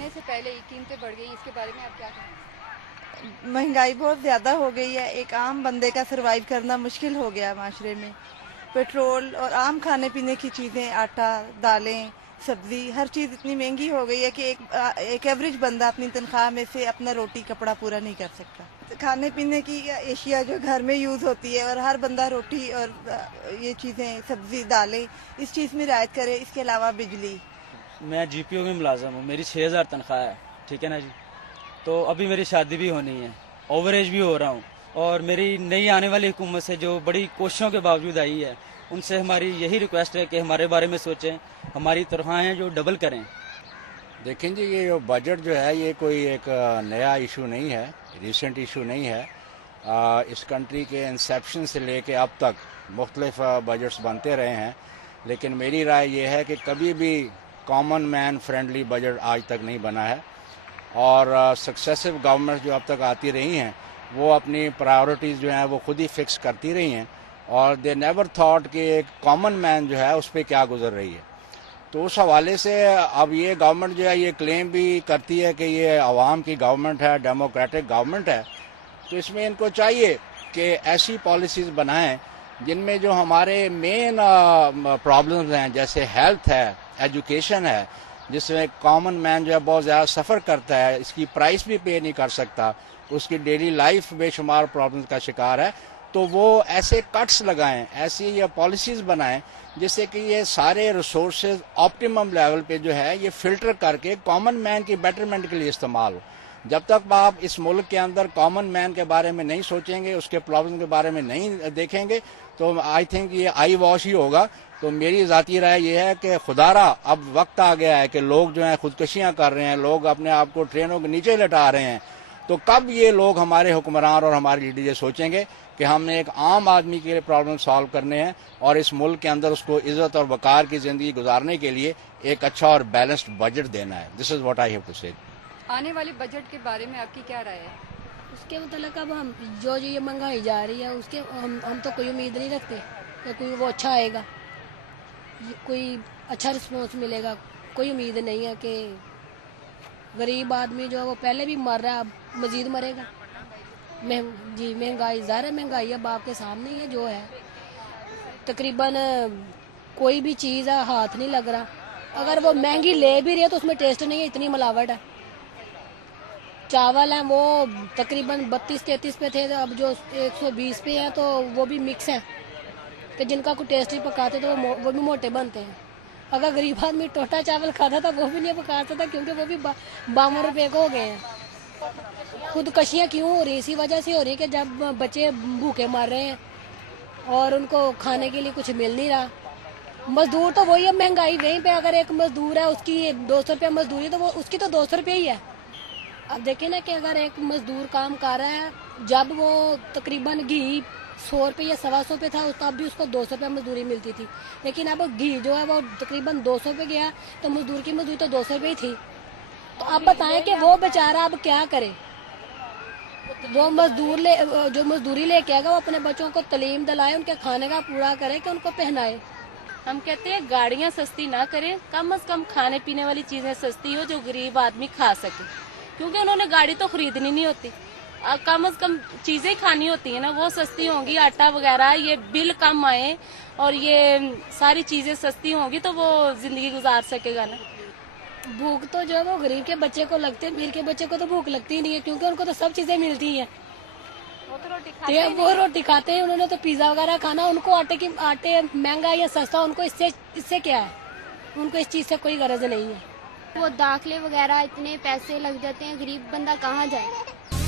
आने से पहले ही कीमतें बढ़ गई, इसके बारे में आप क्या कहेंगे? महंगाई बहुत ज़्यादा हो गई है। एक आम बंदे का सरवाइव करना मुश्किल हो गया माशरे में। पेट्रोल और आम खाने पीने की चीज़ें, आटा, दालें, सब्जी, हर चीज़ इतनी महंगी हो गई है कि एक एवरेज बंदा अपनी तनख्वाह में से अपना रोटी कपड़ा पूरा नहीं कर सकता। खाने पीने की एशिया जो घर में यूज़ होती है और हर बंदा रोटी और ये चीज़ें, सब्जी, दालें, इस चीज़ में रियायत करे। इसके अलावा बिजली। मैं जीपीओ में मुलाजम हूँ, मेरी 6000 तनख्वाह है, ठीक है ना जी। तो अभी मेरी शादी भी होनी है, ओवरेज भी हो रहा हूँ, और मेरी नई आने वाली हुकूमत से जो बड़ी कोशिशों के बावजूद आई है, उनसे हमारी यही रिक्वेस्ट है कि हमारे बारे में सोचें, हमारी तनख्वाहें जो डबल करें। देखें जी, ये बजट जो है ये कोई एक नया इशू नहीं है, रिसेंट इशू नहीं है। इस कंट्री के इंसेप्शन से लेके अब तक मुख्तलिफ बजट्स बनते रहे हैं, लेकिन मेरी राय ये है कि कभी भी कॉमन मैन फ्रेंडली बजट आज तक नहीं बना है। और सक्सेसिव गवर्नमेंट जो अब तक आती रही हैं वो अपनी प्रायोरिटीज़ जो हैं वो खुद ही फिक्स करती रही हैं, और दे नेवर थॉट कि एक कॉमन मैन जो है उस पर क्या गुजर रही है। तो उस हवाले से अब ये गवर्नमेंट जो है ये क्लेम भी करती है कि ये आवाम की गवर्नमेंट है, डेमोक्रेटिक गवर्नमेंट है। तो इसमें इनको चाहिए कि ऐसी पॉलिसीज़ बनाएं जिनमें जो हमारे मेन प्रॉब्लम्स हैं, जैसे हेल्थ है, एजुकेशन है, जिसमें कॉमन मैन जो है बहुत ज़्यादा सफ़र करता है, इसकी प्राइस भी पे नहीं कर सकता, उसकी डेली लाइफ बेशुमार प्रॉब्लम्स का शिकार है। तो वो ऐसे कट्स लगाएं, ऐसी ये पॉलिसीज़ बनाएं जिससे कि ये सारे रिसोर्सेज ऑप्टिमम लेवल पे जो है ये फिल्टर करके कॉमन मैन की बेटरमेंट के लिए इस्तेमाल हो। जब तक आप इस मुल्क के अंदर कॉमन मैन के बारे में नहीं सोचेंगे, उसके प्रॉब्लम के बारे में नहीं देखेंगे, तो आई थिंक ये आई वॉश ही होगा। तो मेरी ज़ाती राय ये है कि खुदारा अब वक्त आ गया है कि लोग जो हैं खुदकुशियाँ कर रहे हैं, लोग अपने आप को ट्रेनों के नीचे लटा रहे हैं। तो कब ये लोग, हमारे हुक्मरान और हमारे लीडर, ये सोचेंगे कि हमने एक आम आदमी के लिए प्रॉब्लम सॉल्व करने हैं और इस मुल्क के अंदर उसको इज्जत और वकार की ज़िंदगी गुजारने के लिए एक अच्छा और बैलेंस्ड बजट देना है। This is what I have to say. आने वाले बजट के बारे में आपकी क्या राय है? उसके मतलब अब हम जो ये महंगाई जा रही है उसके हम तो कोई उम्मीद नहीं रखते कि कोई वो अच्छा आएगा, कोई अच्छा रिस्पॉन्स मिलेगा। कोई उम्मीद नहीं है कि गरीब आदमी जो है वो पहले भी मर रहा है, अब मजीद मरेगा। जी महंगाई, ज़ाहिर महंगाई अब आपके सामने ही है जो है। तकरीबन कोई भी चीज़ है हाथ नहीं लग रहा। अगर वो महंगी ले भी रही है तो उसमें टेस्ट नहीं है, इतनी मिलावट है। चावल हैं वो तकरीबन 32-33 पे थे, अब जो 120 पे हैं, तो वो भी मिक्स हैं कि जिनका कोई टेस्ट नहीं पकाते तो वो भी मोटे बनते हैं। अगर गरीब आदमी टोटा चावल खाता था वो भी नहीं पकाता था, क्योंकि वो भी 52 रुपये को हो गए हैं। खुदकशियाँ क्यों हो रही? इसी वजह से हो रही है कि जब बच्चे भूखे मर रहे हैं और उनको खाने के लिए कुछ मिल नहीं रहा। मजदूर तो वही है, महंगाई वहीं पे। अगर एक मजदूर है उसकी 200 रुपया मजदूरी, तो वो उसकी तो 200 रुपये ही है। अब देखिए ना कि अगर एक मजदूर काम कर रहा है, जब वो तकरीबन घी 100 रुपये या 125 पे था तब भी उसको 200 रुपये मजदूरी मिलती थी। लेकिन अब घी जो है वो तकरीबन 200 पे गया, तो मजदूर की मजदूरी तो 200 रुपये ही थी। तो आप बताएं कि वो बेचारा अब क्या करे? वो जो मजदूरी लेके आएगा वो अपने बच्चों को तालीम दिलाए, उनके खाने का पूरा करे, कि उनको पहनाए। हम कहते हैं गाड़ियां सस्ती ना करें, कम से कम खाने पीने वाली चीजें सस्ती हो जो गरीब आदमी खा सके, क्योंकि उन्होंने गाड़ी तो खरीदनी नहीं होती, कम से कम चीजें खानी होती है ना, वो सस्ती होंगी। आटा वगैरह ये बिल कम आए और ये सारी चीजें सस्ती होंगी तो वो जिंदगी गुजार सकेगा ना। भूख तो जो है वो गरीब के बच्चे को लगती है, अमीर के बच्चे को तो भूख लगती ही नहीं है, क्योंकि उनको तो सब चीजें मिलती हैं। वो रोटी खाते हैं, उन्होंने तो पिज्जा वगैरह खाना, उनको आटे महंगा या सस्ता, उनको इससे क्या है? उनको इस चीज से कोई गरज नहीं है। वो दाखिले वगैरह इतने पैसे लग जाते हैं, गरीब बंदा कहाँ जाए।